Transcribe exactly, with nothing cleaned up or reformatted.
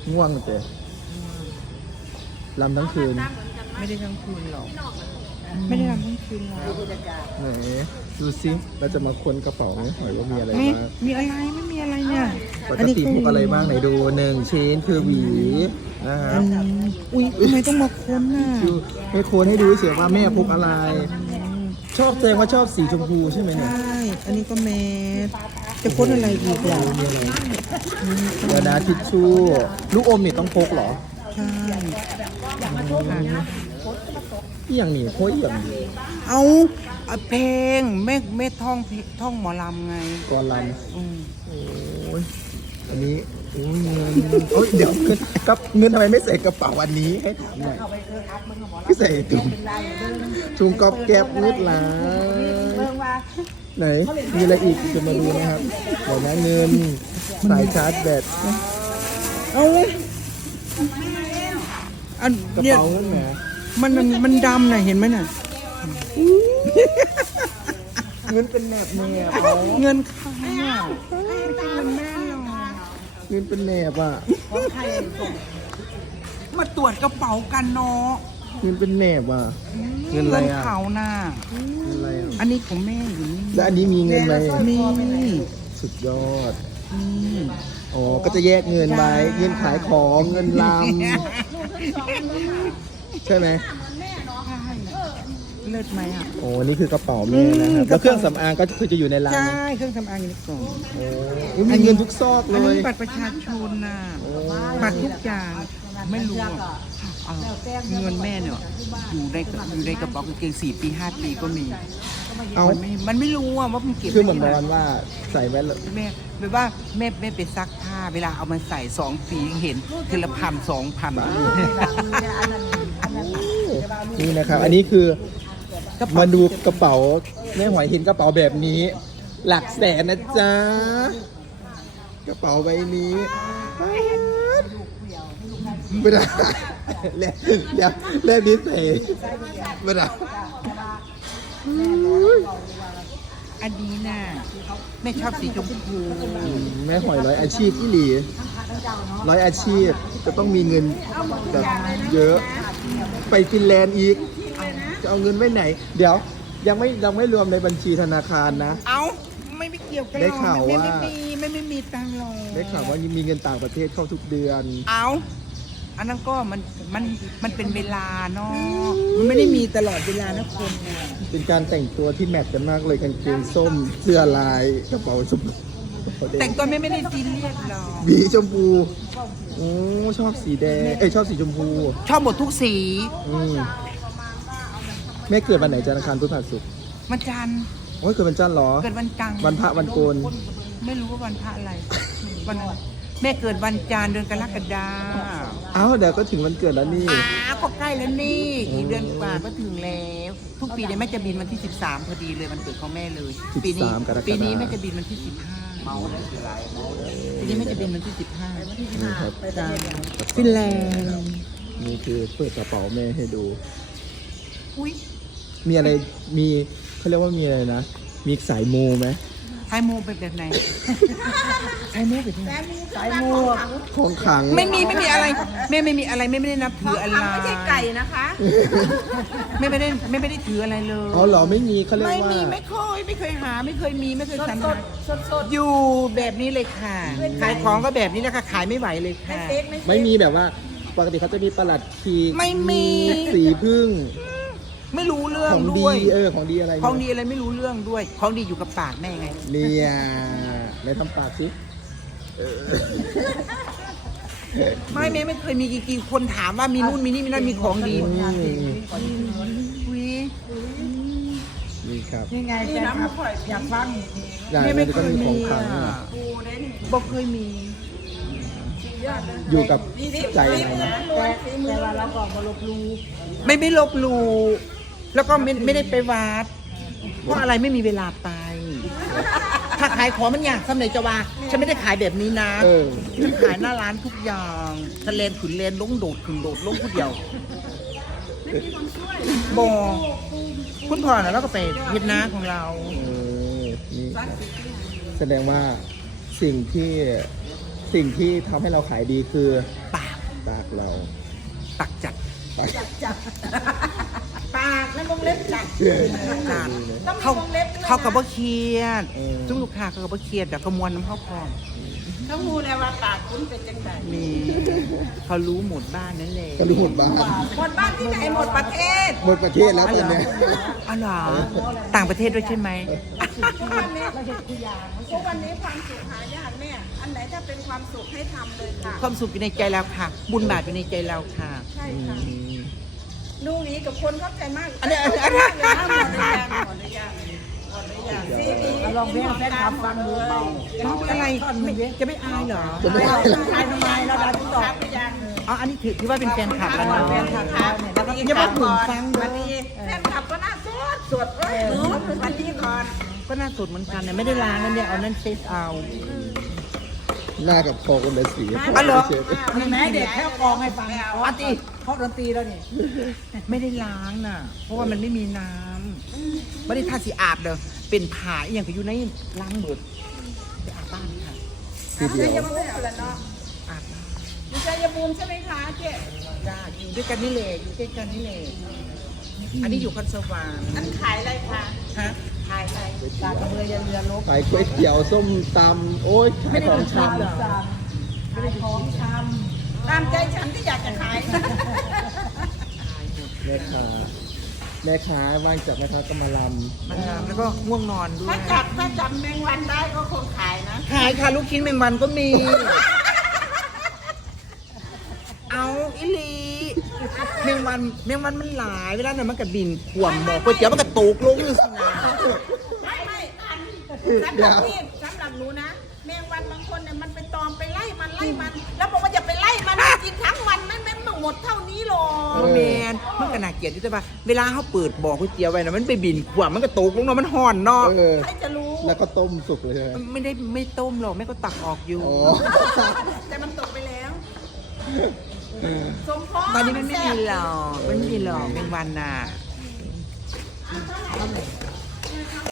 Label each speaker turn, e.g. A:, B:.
A: ง่วงเจ๊ลำทั้งคืน
B: ไม่ได้ทั้งคืนหรอกไม่ได้ทำทั้งคืนหรอก
A: ไหนดูซิเราจะมาค้นกระเป๋าไหมหน่อยว่ามีอะไร
B: ไม่
A: บ้าง
B: มีอะไรไม่มีอะไรเนี่ย
A: ปกติพกอะไรบ้างไหนดูหนึ่งชิ้นคือหวีนะค
B: อั
A: รับ
B: นนี้อุ้ยทำไมต้องมาค้นน่ะ
A: ดูให้โคนให้ดูเฉยว่าแม่พกอะไร ชอบแสดงว่าชอบสีชมพูใช่ไหมเนี่ย
B: ใช่อันนี้ก็แมสจะค้นอะไรอีกล่ะ
A: มีอะไรเดี๋ยวนะทิชชู่ลูกอมนี่ต้องพกเหรอ
B: ใช่
A: อีอย่างนี้พกอีอย่างนี้
B: เอาเอาเพลงแม่แม่ท่องเพลงท่องหมอลำไง
A: กอลัน
B: อืม
A: โอ้ยอันนี้โอ้ยเงินโอ้ยเดี๋ยวเงินกับเงินทำไมไม่ใส่กระเป๋าอันนี้ให้ถามหน่อยไม่ใส่ถุงถุงกอบแก๊บนิดหลาไหนมีอะไรอีกจะมาดูนะครับเดี๋ยวนะเงินสายชาร์จแบต
B: เอาอัน
A: กระ
B: เนี่ย
A: เป๋าเงินแหม
B: มันมันมันดำน่ะเห็นไหมน่ะ
A: เงินเป็นแหนบแหนบ
B: เงินใครอ่ะไม่ใช่เงินแม่หรอก
A: เงินเป็นแหนบอ่ะ
B: มาตรวจกระเป๋ากันเนาะ
A: เงินเป็นแหนบอ่ะเงินอะไรอ่ะ
B: เขาน่ะ
A: เงินอะไรอ่ะ
B: อันนี้ของแม่อยู่นี่
A: แล้วอันนี้มีเงินไหม
B: มี
A: สุดยอด
B: นี่
A: อ๋อ ก็จะแยกเงินไว้เงินขายของเงินลำใช่ไหม
B: เลิศไหมอ่ะ
A: โอ้นี่คือกระเป๋าแม่นะครับ แล้วเครื่องสำอางก็คือจะอยู่ในร้าน
B: ใช่
A: นะ
B: เครื่องสำอางอยู่ในกล่อง
A: โอ้อุ๊ยมีเงินทุกซอกเล
B: อัน
A: ย
B: นี้บัตรประชาชนน่ะบัตรทุกอย่างไม่รู้อ่ะเอาเงินแม่เนี่ยอยู่ในอยู่ในกระเป๋ากางเกงสี่ปีห้าปีก็มี
A: เอา
B: มันไม่มันไม่รู้อ่ะว่ามันเก็บ
A: คือเหมือน
B: ไว้
A: ประ
B: ที่
A: มาณว่าใส่ไว้แล้ว
B: แม่แบบว่าแม่แม่ไปซักผ้าเวลาเอามาใส่สองปีเห็นทีละพันสองพัน
A: นี่นะครับ อันนี้คือมาดูกระเป๋าแม่หอยเห็นกระเป๋าแบบนี้ หลักแสนนะจ๊ะ กระเป๋าใบนี้ไม่ได้แล้วแล้วแล้วนี้ใส่ไม่ได้
B: อันนี้น่ะแม่ชอบสีชมพู
A: แม่หอยร้อยอาชีพที่หลีร้อยอาชีพจะต้องมีเงินแบบเยอะ ไปฟินแลนด์อีก จะเอาเงินไว้ไหน เดี๋ยวยังไม่ยังไม่รวมในบัญชีธนาคารนะ
B: เอาไม่ไม่เกี่ยวกันหรอก
A: ได้ข่าวว่า
B: ไม่ไม่มีไม่ไม่มีตังค์หรอก
A: ได้ข่าวว่ายังมีเงินต่างประเทศเข้าทุกเดือน
B: เอาอันนั้นก็มันมันมันเป็นเวลาเนาะมันไม่ได้มีตลอดเวลานะคนน่ะ
A: เป็นการแต่งตัวที่แมทกันมากเลยกางเกงส้มเสื้อลายกระเป๋าชมพู
B: แต่งตัวไม่ไม่ได้ซีเรียสหรอก
A: หวีชมพูโอ้ชอบสีแดงเอ้ยชอบสีชมพู
B: ชอบหมดทุกสี
A: อืมแม่เกิดวันไหนจันทร์อังคารพุธพฤหัสศุกร์
B: วันจันทร์
A: โอ้ยเกิดวันจันทร์เหรอ
B: เกิดวันจันทร์
A: วันพระวันโกน
B: ไม่รู้ว่าวันพระอะไรวันแม่เกิดวันจันทร์เดือนกรกฎา
A: เอ้าเดี๋ยวก็ถึงวันเกิดแล้วนี่
B: อ้าก็ใกล้แล้วนี่อีกเดือนกว่าก็ถึงแล้วทุกปีเนี่ยแม่จะบินวันที่สิบสามพอดีเลยวันเกิดของแม่เลยปีนี้
A: สิบสามกรกฎาคม
B: ปีนี้แม่จะบินวันที่สิบห้าปีนี้แม่จะบินวันที่สิบห้า
A: นี่ครับ
B: ฟินแลนด์
A: นี่คือเปิดกระเป๋าแม่ให้ดู
B: อุ้ย
A: มีอะไรมีเขาเรียกว่ามีอะไรนะ มีสายมูไหม
B: ไทยโมเป็นแบบไหนไทยโมเป็นแบบไหน
C: สายมู
A: ของขลัง
B: ไม่มีไม่มีอะไรแม่ไม่มีอะไรแม่ไม่ได้นับถืออะไร
C: ไม่ใช่ไก่นะคะ
B: แม่ไม่ได้แม่ไม่ได้ถืออะไรเลย
A: อ๋อเหรอไม่มีเขาเรียก
B: ไม่
A: ว่า
B: มีไม่เคยไม่เคยหาไม่เคยมีไม่เคย
C: สด
B: สัน
C: ส
B: หา
C: ดสดสด
B: อยู่แบบนี้เลยค่ะ ขายของก็แบบนี้แล้วค่ะขายไม่ไหวเลยค่ะ
C: เซ็ตไม่
A: ไม่มีแบบว่าปกติเขาจะมีประหลัดขีก
B: ไม่มี
A: สีพึ่ง
B: ไม่รู้เรื่อ
A: ข
B: ง
A: องดี
B: ด้วย
A: เออของดีอะไร
B: ของดี
A: เนี่ย
B: อะไรไม่รู้เรื่องด้วย ของดีอยู่กับปากแม่ไง
A: เนี่ยในทำปากสิเออ
B: ไม่แม่ไม่เคยมีจริงๆคนถามว่ามีนู่นมีนี่มีนั่นมีของดี
A: นี่
B: อุ้ย
A: นี่ครับ
C: ยังไงแฟนครับอยากฟัง
A: อย่าง
B: แม่
A: นั้
B: ไม่
A: น
B: เค
A: ก็
B: ย
A: มีข
B: มี
A: องขลั
B: อ่ะ
A: งอ่ะ
B: บอกเคยมี
A: อยู่กับใจอะไรนะ
C: แต่แต่ว่าเราก็มาลบลู
B: ไม่ไม่ลบหลู่แล้วก็ไม่ไม่ได้ไปวัดเพราะอะไรไม่มีเวลาไป ถ้าขายของมันอยากสำเร็จจะว่าฉันไม่ได้ขายแบบนี้นะ
A: เออ
B: ฉันขายหน้าร้านทุกอย่างทะเลนขุนเลนลงโดดขุนโดดลงผู้เดียวบอคุณพ่อน่ะเราก็ไปเฮ็ดนาของเรา
A: เออนี่แสดงว่าสิ่งที่สิ่งที่ทำให้เราขายดีคือ
B: ปาก
A: ปากเรา
B: ปักจัด
A: ปาก
C: จัดปากนั่นวงเล็บจัด
A: เออ
B: จัด
C: ต้องมี
B: เขา
C: วงเล็บด้วยนะ
B: เขากับว่าเครียด
A: เออ
B: จุ้งลูกค้าเขากับว่าเครียดแต่ก็มวนน้ำเข้าพร้อม
C: เขารู้แล้วว่าปากคุณเป็นจังไง
B: นี่เขารู้หมดบ้านนั่นเลย
A: ก็รู้หมดบ้าน
C: หมดบ้านที่ไหนหมดประเทศ
A: หมดประเทศแล้วตอนเนี้ย
B: อ๋อเหรอต่างประเทศด้วยใช่ไหม
C: ทุกวันนี้ทุกวันนี้ความสุขหายากแม่อันไหนถ้าเป็นความสุขให้ทำเลยค่ะ
B: ความสุขอยู่ในใจเราค่ะ บุญบาปอยู่ในใจเราค่ะ
C: ใช่ค่ะลูกนี้กับคนเข้าใจมาก
B: อันนี้อันนี้อันนี้
C: หมดเลยยังหมดเลยยังหมดเลยยังซีดีลองเพลงแฟนคลับฟังดูเปล่า
B: น้องเป็นอะไรไม่จะไม่อายเหรอ
A: จะไม่ได้
C: ใครทำไมเราดันตอบยัง
B: อ๋ออันนี้ถือถือว่าเป็นแฟนคลับแล้วเนาะ
C: แฟนคลับเนี่ยแล้วก็
B: อย่ามาถึงฟัง
C: วั
B: เด้
C: นนี้
B: อ
C: แฟนคลับก็น่าสดสดเอ้ยหนูวันนี้ก่อน
B: ก็น่าสดเหมือนกันเนี่ยไม่ได้ล้างนั่นเนี่ยเอานั่นเช็ดเอา
A: หน้ากับคอคนละสี
B: อ๋อเหรอ
A: เชฟ
C: แม่เด็กแค่กองให้ฟัง
B: อาติ
C: เขาดนตรีแล้วนี่
B: ไม่ได้ล้างน่ะ เพราะว่ามันไม่มีน้ำไม่ได้ทาสีอาบเด้อเป็นผาอหย่างก็อยู่ในล้างหมดไปอาบบ้านค่ะ
A: ทีเดียว
C: ชัยภูมิแล้วเนาะ
B: อาบน้
C: อยู่ชัยภูมิใช่ไหมคะเจ๊
B: ำได้อยู่ด้วยกันนี่แหละอยู่ด้วยกันนี่แหละอันนี้อยู่คอนสวรรค์
C: อันขายอะไรคะ
B: ฮะ
C: ขายอะไรจากกระเบือยันเรือลบ
A: ขายก๋วยเตี๋ยวส้มตำโอ้ยขายของช
B: เหรอ
C: ขายของชำตามใจฉันที่อยากจะขาย
A: ำแม่ค้าแม่ค้าว่างจากแม่ค้าก็มาล
B: มันน้ำแล้วก็ง่วงนอนด้ว
C: ถ้าย จับถ้าจับแมงวันได้ก็คงขายนะ
B: ขายค่ะลูกชิ้นแมงวันก็มี เอาอิลีแมงวันแมงวันมันหลายเวลานั้นมันก็บินขวมหมอกก๋วยเตี๋ยวมันก็ตกลงอยู่สินะ
C: ไม่ไม่อันสำหรับพี่สำหรับหนูนะ แมงวันบางคนเนี่ยมันไปตอมไปไล่มันไล่มัน แล้วบอกว่าอย่าไปไล่มันกินทั้งวันไม่ไม่ไม่หมดเท่านี้หรอก
B: โอแมนมันก็น่าเกลียดที่แต่ว่าเวลาเขาเปิดบ่อก๋วยเตี๋ยวไว้นะมันไปบินขวมมันก็ตกลงเนาะมันห่อนเนาะ
A: ำเออ
C: ใครจะรู้
A: แล้วก็ต้มสุกเลยใช่ไหม
B: มันไม่ได้ไม่ต้มหรอกแม่ก็ตักออกอยู่
A: โอ้
C: แต่มันตกไปแล้ว สมพร
B: ตอนนี้มันไม่มีหรอกมันไม่มีหรอกแมงวันน่ะ